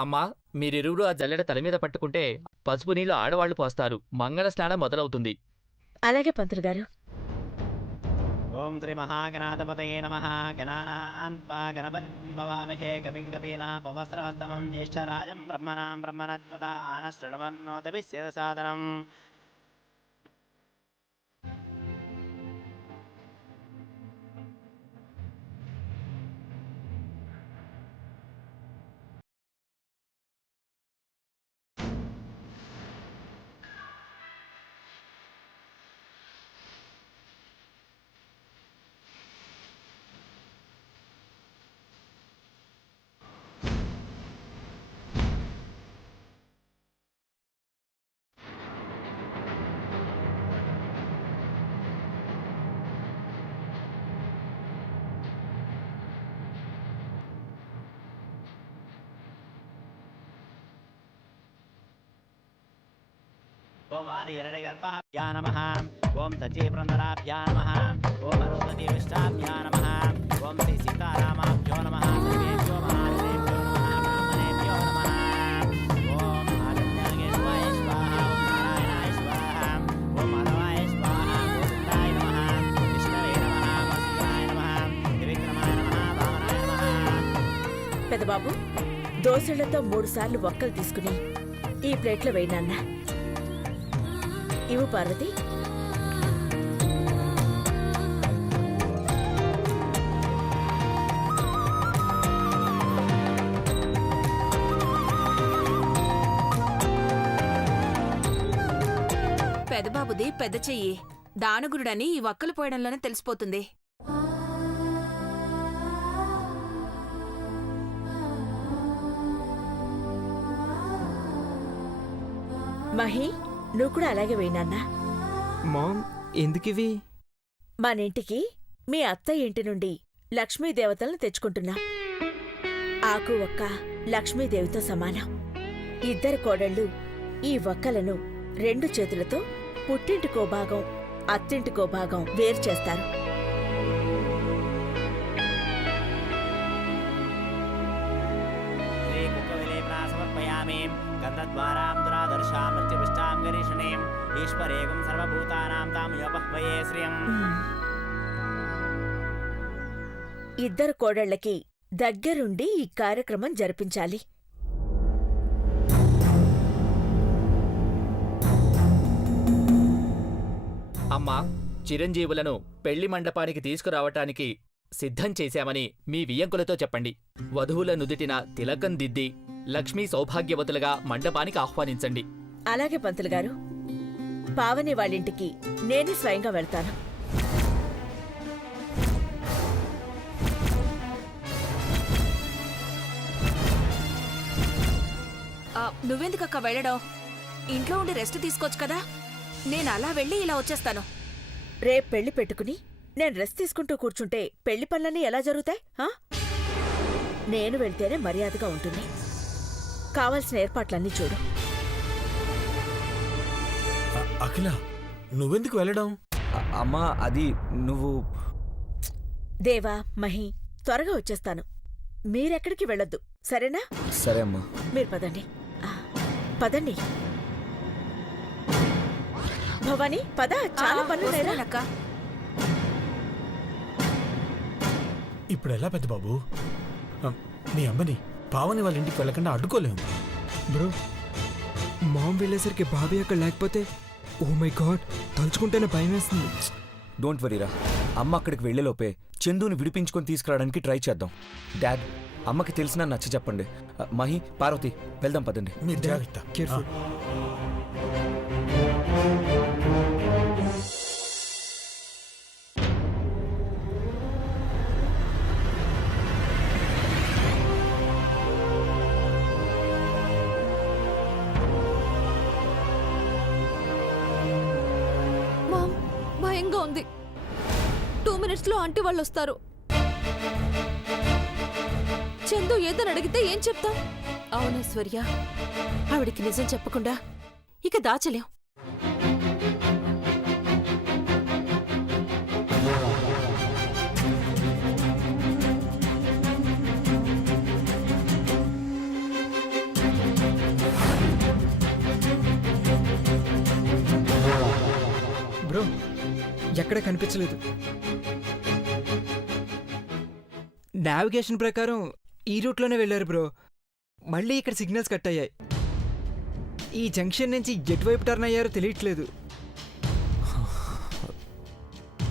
అమ్మా, మీరిరువురు ఆ జల్లెడ తలమీద పట్టుకుంటే పసుపు నీళ్లు ఆడవాళ్లు పోస్తారు. మంగళ స్నానం మొదలవుతుంది. అలాగే పంతులు గారు. ఓం శ్రీ మహాగణాధిపతయే నమః. గణానాన్పా గణపతిం భవామహే కవిం కవీనాముపమస్రవస్తమం జ్యేష్ఠరాజం బ్రహ్మణాం బ్రహ్మణస్పద ఆనశృణవన్నోతభిస్య సాదనం. ఓం ఆదిహిరణ్యగర్భాభ్యా నమః. ఓం సచీపురంధరాభ్యా నమః. ఓం అరుంధతీ విష్టాభ్యా నమః. ఓం శ్రీ సీతారామాభ్యో నమః. సర్వేభ్యో మహాదేవేభ్యో నమః. బ్రాహ్మణేభ్యో నమః. ఓం ఆదిత్యాయ స్వాహ. ఓం నారాయణాయ స్వాహ. ఓం మాధవాయ స్వాహ. గోవిందాయ నమః. విష్ణవే నమః. వసుదేవాయ నమః. త్రివిక్రమాయ నమః. వామనాయ నమః. పెదబాబు, దోసళ్లతో 3 సార్లు ఒక్కలు తీసుకుని ఈ ప్లేట్లో వేయనన్నా. ఇవ్వు పార్వతి. పెదబాబుది పెద్ద చెయ్యి. దానగురుడని ఈ వక్కలు పోయడంలోనే తెలిసిపోతుంది. మహి, నువ్వు కూడా అలాగే వేయనన్నా. మామ్, ఎందుకివి? మనింటికి మీ అత్త ఇంటి నుండి లక్ష్మీదేవతలను తెచ్చుకుంటున్నా. ఆకు ఒక్క లక్ష్మీదేవితో సమానం. 2 కోడళ్ళు ఈ ఒక్కలను 2 చేతులతో పుట్టింటికో భాగం, అత్తింటికో భాగం వేరు చేస్తారు. గంధద్వారాం దురాదర్శాం మృత్యుపుష్టాం గరీషణీం ఈశ్వరేగం సర్వభూతానాం తామయోపహ్వయే శ్రియం. 2 కోడళ్లకి దగ్గరుండి ఈ కార్యక్రమం జరిపించాలి. అమ్మా, చిరంజీవులను పెళ్లి మండపానికి తీసుకురావటానికి సిద్ధం చేశామని మీ వియ్యంకులతో చెప్పండి. వధువుల నుదిటిన తిలకం దిద్ది లక్ష్మీ సౌభాగ్యవతులుగా మండపానికి ఆహ్వానించండి. అలాగే పంతులు గారు. పావని వాళ్ళింటికి నేనే స్వయంగా వెళ్తాను. నువ్వెందుకక్క వెళ్ళడం? ఇంట్లో ఉండి రెస్ట్ తీసుకోవచ్చు కదా. నేను అలా వెళ్ళి ఇలా వచ్చేస్తాను. రేపు పెళ్లి పెట్టుకుని నేను రెస్ట్ తీసుకుంటూ కూర్చుంటే పెళ్లి పనులన్నీ ఎలా జరుగుతాయి? నేను వెళ్తేనే మర్యాదగా ఉంటుంది. కావాల్సిన ఏర్పాట్లన్నీ చూడు. అఖిల, నువ్వెందుకు వెళ్ళడం? అమ్మా, అది నువ్వు. దేవా, మహి, త్వరగా వచ్చేస్తాను. మీరెక్కడికి వెళ్ళొద్దు, సరేనా? సరే అమ్మా. మీరు పదండి. పదండి. భవానీ, పద, చాలా పనులేరా? అక్క, ఇప్పుడు ఎలా పెద్ద బాబు? నీ అమ్మని పావని వాళ్ళ ఇంటికి వెళ్ళకుండా అడ్డుకోలేము. బ్రో, మామ్ వెళ్ళేసరికి బాబీ అక్కడ లేకపోతే, ఓ మై గాడ్, తలుచుకుంటేనే భయం వేస్తుంది. డోంట్ వరీరా, అమ్మ అక్కడికి వెళ్ళేలోపే చందుని విడిపించుకొని తీసుకురావడానికి ట్రై చేద్దాం. డాడ్, అమ్మకి తెలిసినా నచ్చ చెప్పండి. మహి, పార్వతి, వెళ్దాం పదండి. మీరు జాగ్రత్త. కేర్ఫుల్. భయంగా ఉంది. 2 మినిట్స్లో ఆంటీ వాళ్ళు వస్తారు. చందు ఏదని అడిగితే ఏం చెప్తాం? అవునేశ్వర్య, ఆవిడికి నిజం చెప్పకుండా ఇక దాచలేం. ఎక్కడ కనిపించలేదు. నావిగేషన్ ప్రకారం ఈ రూట్లోనే వెళ్ళారు బ్రో. మళ్ళీ ఇక్కడ సిగ్నల్స్ కట్ అయ్యాయి. ఈ జంక్షన్ నుంచి ఎటువైపు టర్న్ అయ్యారో తెలియట్లేదు.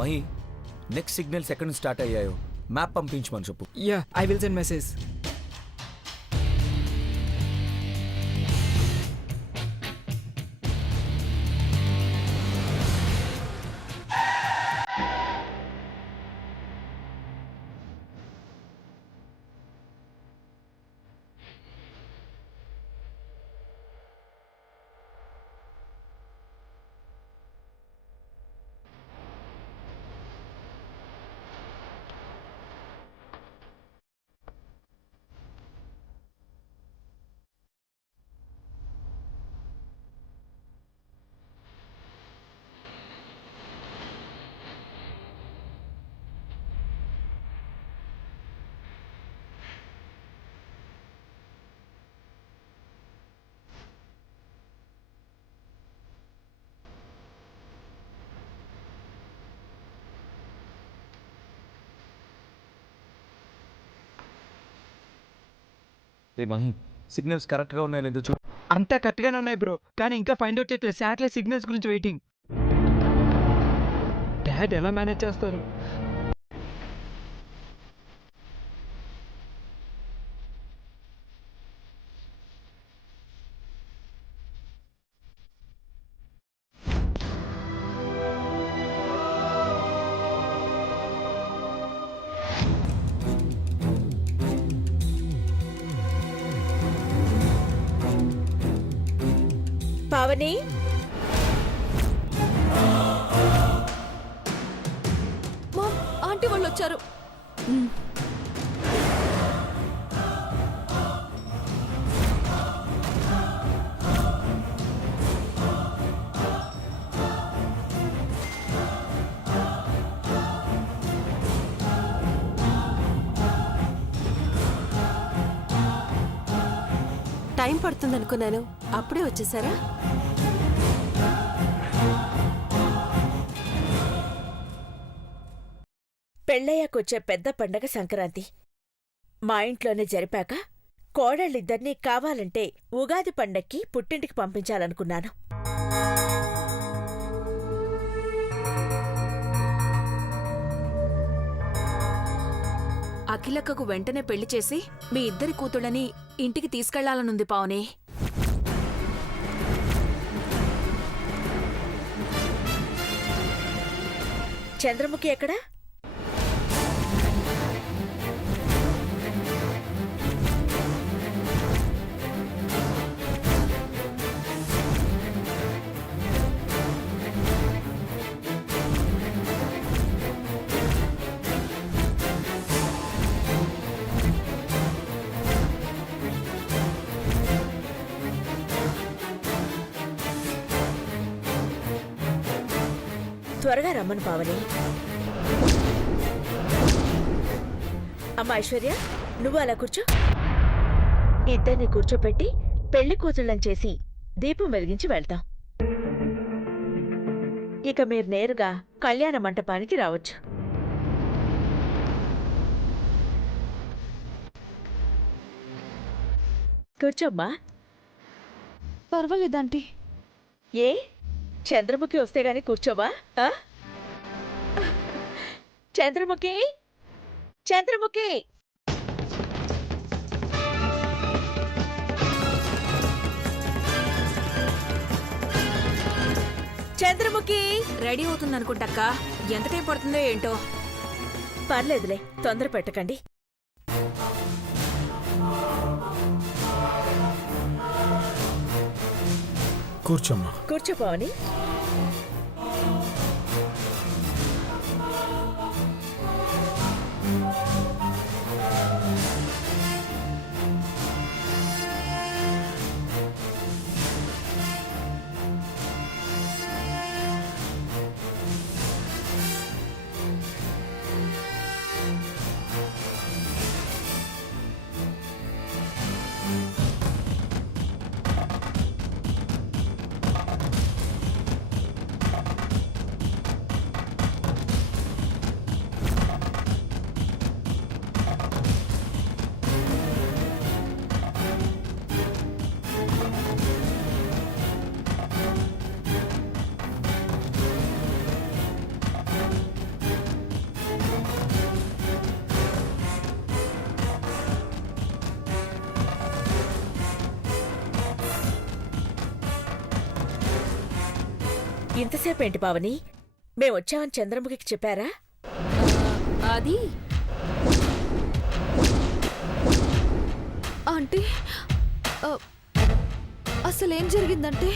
మహి, నెక్స్ట్ సిగ్నల్స్ ఎక్కడి నుంచి స్టార్ట్ అయ్యాయో మ్యాప్ పంపించమని చెప్పు. Yeah, I will send message. Ray Mahi, signals కరెక్ట్గా ఉన్నాయో లేదో చూ. అంతా కరెక్ట్గానే ఉన్నాయి బ్రో, కానీ ఇంకా ఫైండ్ అవుట్ చేయట్లేదు. శాటిలైట్ సిగ్నల్స్ గురించి వెయిటింగ్. డాడ్ ఎలా మేనేజ్ చేస్తారు? పావని, మామ్, ఆంటీ వాళ్ళు వచ్చారు. టైం పడుతుంది అనుకున్నాను, అప్పుడే వచ్చేసారా? పెళ్ళయ్యాకొచ్చే పెద్ద పండగ సంక్రాంతి. మా ఇంట్లోనే జరిపాక కోడళ్ళిద్దరినీ కావాలంటే ఉగాది పండక్కి పుట్టింటికి పంపించాలనుకున్నాను. అఖిలక్కకు వెంటనే పెళ్లి చేసి మీ ఇద్దరి కూతుళ్ళని ఇంటికి తీసుకెళ్లాలనుంది పావని. చంద్రముఖి ఎక్కడా? త్వరగా రమ్మను పావని. అమ్మ ఐశ్వర్య, నువ్వు అలా కూర్చో. ఇద్దరిని కూర్చోపెట్టి పెళ్లి కూతుళ్ళని చేసి దీపం వెలిగించి వెళ్తాం. ఇక మీరు నేరుగా కళ్యాణ మంటపానికి రావచ్చు. కూర్చోమ్మా. పర్వాలేదంటీ. ఏ చంద్రముఖి వస్తే గాని కూర్చోవా? ఆ? చంద్రముఖి, చంద్రముఖి, చంద్రముఖి. రెడీ అవుతుందనుకుంటక్క. ఎంత టైం పడుతుందో ఏంటో. పర్లేదులే, తొందర పెట్టకండి. కూర్చోమ్మా. కూర్చో పావని. ఇంతసేపు ఏంటి పావని? మేమొచ్చామని చంద్రముఖికి చెప్పారా? అది అంటే అసలేం జరిగిందంటే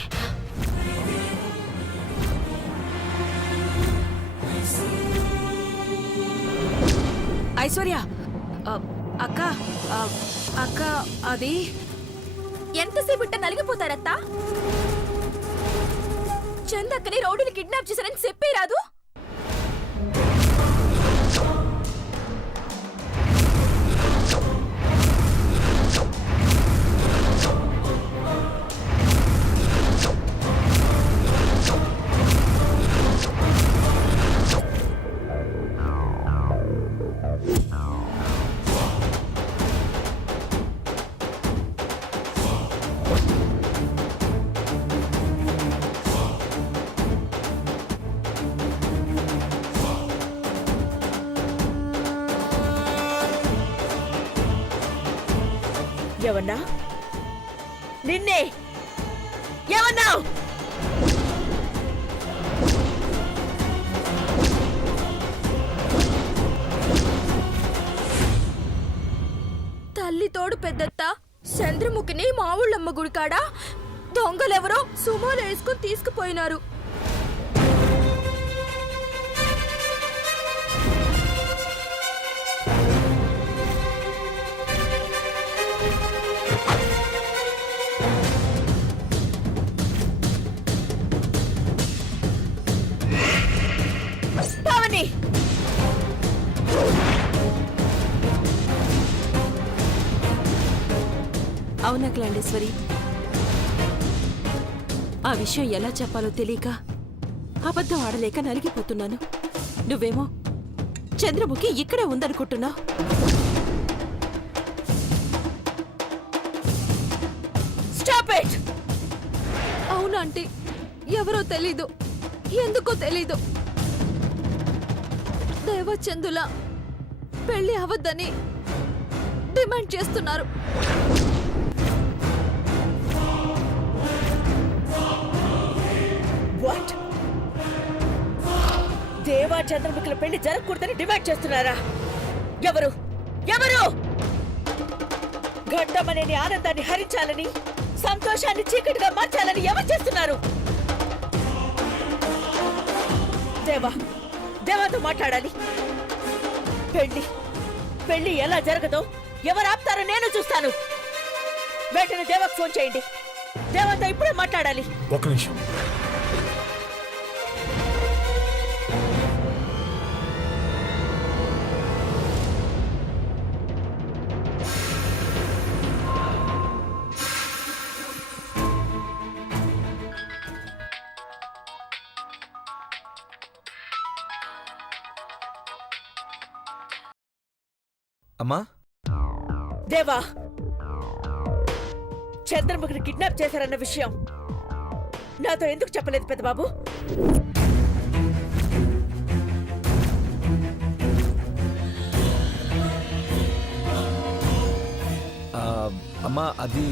ఐశ్వర్య అక్క అక్క అది ఎంతసేపు ఇట్ట నలిగిపోతారత్తా? చందక్కని రౌడీని కిడ్నాప్ చేశారని చెప్పే రాదు. ఏమన్నా? నిన్నే ఏమన్నావు? తల్లి తోడు పెద్దత్త చంద్రముఖిని మా ఊళ్ళమ్మ గుడికాడ దొంగలెవరో సుమోలు వేసుకుని తీసుకుపోయినారు. పావని, అవునా క్లాండేశ్వరి? ఆ విషయం ఎలా చెప్పాలో తెలియక అబద్ధం ఆడలేక నలిగిపోతున్నాను. నువ్వేమో చంద్రముఖి ఇక్కడే ఉందనుకుంటున్నావు. Stop it! అవునా ఆంటీ, ఎవరో తెలీదు, ఎందుకో తెలీదు. దేవచందుల పెళ్లి అవద్దని డిమాండ్ చేస్తున్నారు. వాట్? దేవా చంద్రముఖుల పెళ్లి జరగకూడదని డిమాండ్ చేస్తున్నారా? ఎవరు ఎవరు? ఘట్టమనేని ఆనందాన్ని హరించాలని, సంతోషాన్ని చీకటిగా మార్చాలని ఎవరు చేస్తున్నారు? దేవాతో మాట్లాడాలి. పెళ్లి ఎలా జరగదో ఎవరు ఆపుతారో నేను చూస్తాను. వెంటనే దేవాకు ఫోన్ చేయండి. దేవాతో ఇప్పుడే మాట్లాడాలి. ఒక నిమిషం. అమ్మా, దేవా, చంద్రముఖిని కిడ్నాప్ చేశారన్న విషయం నాతో ఎందుకు చెప్పలేదు పెద్దబాబు? అమ్మా, అది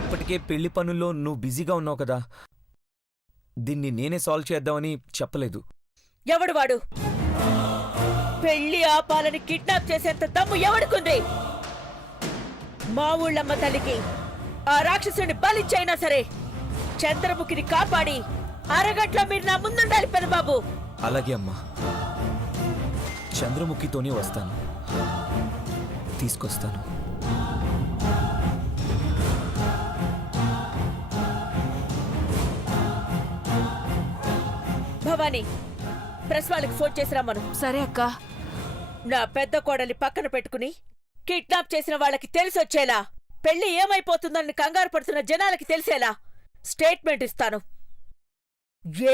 ఇప్పటికే పెళ్లి పనుల్లో నువ్వు బిజీగా ఉన్నావు కదా, దీన్ని నేనే సాల్వ్ చేద్దామని చెప్పలేదు. ఎవడు వాడు? పెళ్లి ఆపాలని కిడ్నాప్ చేసేంత దమ్ము ఎవడుకుంది? మా ఊళ్ళమ్మ తల్లికి ఆ రాక్షసుని బలిచ్చైనా సరే చంద్రముఖిని కాపాడి అరగంటలో మీరు నా ముందుండాలి పెద్దబాబు. అలాగే అమ్మా, చంద్రముఖితోనే వస్తాను, తీసుకొస్తాను. భవానీ, ప్రెస్ వాళ్ళకి ఫోన్ చేసి రమ్మను. సరే అక్క. నా పెద్ద కోడలి పక్కన పెట్టుకుని కిడ్నాప్ చేసిన వాళ్ళకి తెలిసొచ్చేలా, పెళ్లి ఏమైపోతుందని కంగారు పడుతున్న జనాలకి తెలిసేలా స్టేట్మెంట్ ఇస్తాను.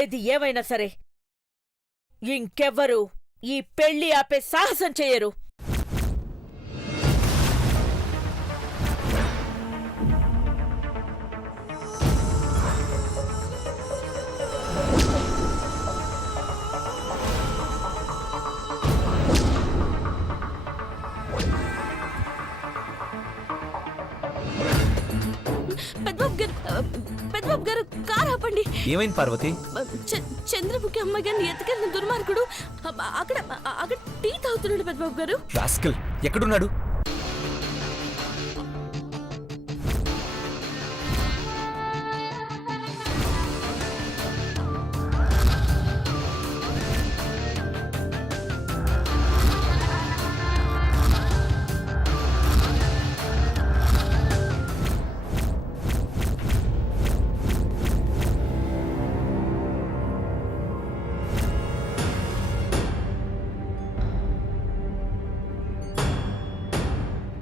ఏది ఏమైనా సరే ఇంకెవ్వరూ ఈ పెళ్లి ఆపే సాహసం చెయ్యరు. పెద్దబాబు గారు కారు చెప్పండి. ఏమైంది పార్వతి? చంద్రముఖి అమ్మాయి గారిని ఎత్తుకెళ్ళిన దుర్మార్గుడు అక్కడ అక్కడ టీ తాగుతున్నాడు పెద్దబాబు గారు. రాస్కల్ ఎక్కడున్నాడు?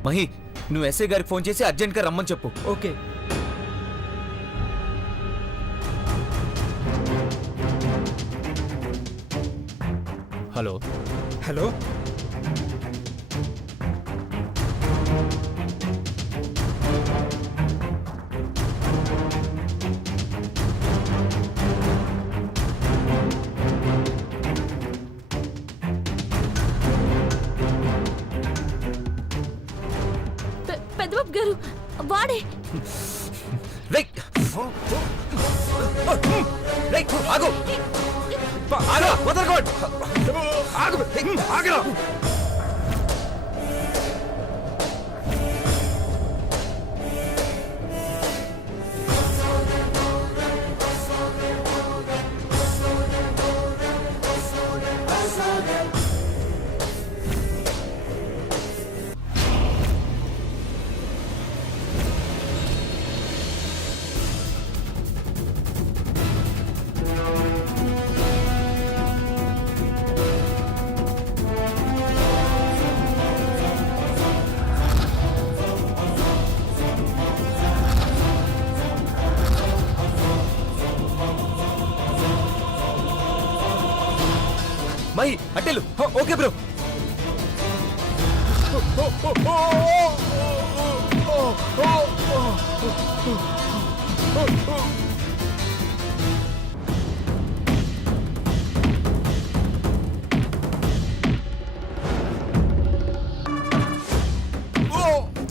మహి, నువ్వు ఎస్ఐ గారికి ఫోన్ చేసి అర్జెంట్గా రమ్మని చెప్పు. ఓకే. హలో హలో, పెద్దబాబు గారు వాడే. రైట్ రైట్ ఆగు ఆగు వదలకోట్ ఆగు ఆగు. మై అట్టెలు. Okay bro.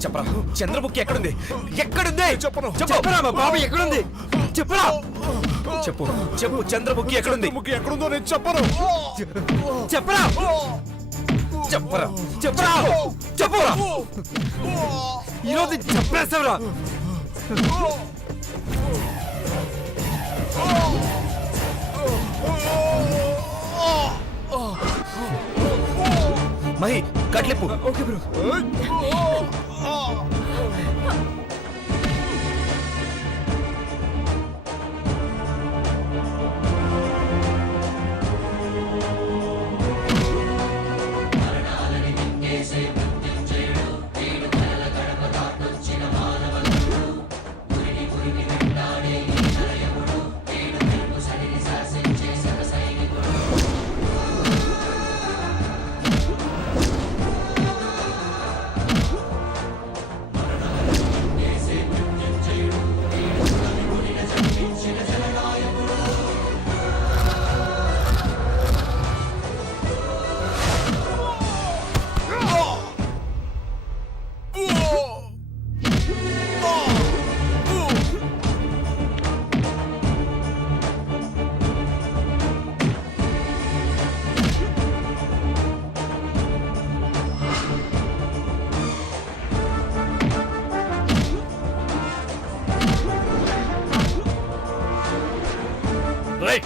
చెప్పరా చంద్రముఖి ఎక్కడుంది? ఎక్కడుంది? చెప్పను. చెప్పరా బాబు ఎక్కడుంది? చెప్పరా. చెప్పు చెప్పు చంద్రముఖి ఎక్కడుంది? ఎక్కడుందో నేను చెప్పను. చెప్పరా చెప్పరా చెప్పరా చెప్పరా. ఈరోజు చెప్పేస్తావురా. మహి కట్లిప్పు. Okay bro.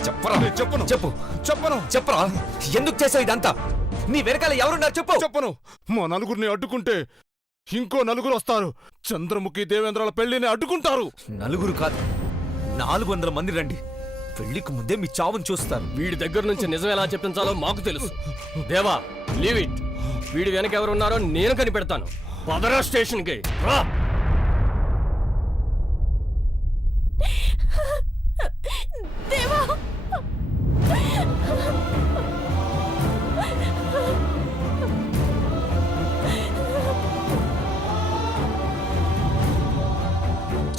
చెప్పరా. చెప్పను. చెప్పు చెప్పను. చెప్పరా. ఎందుకు చేసావు ఇదంతా? నీ వెనకాల ఎవరున్నారు చెప్పు. చెప్పను. మా నలుగురిని అడ్డుకుంటే ఇంకో నలుగురు వస్తారు. చంద్రముఖి దేవేంద్రాల పెళ్లిని అడ్డుకుంటారు. నలుగురు కాదు 400 మంది రండి. పెళ్లికి ముందే మీ చావును చూస్తారు. వీడి దగ్గర నుంచి నిజం ఎలా చెప్పించాలో మాకు తెలుసు. దేవా లీవ్ ఇట్. వీడి వెనక ఎవరున్నారో నేను కనిపెడతాను. పదరా స్టేషన్కి రా. దేవా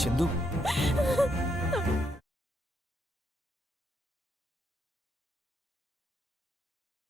చందు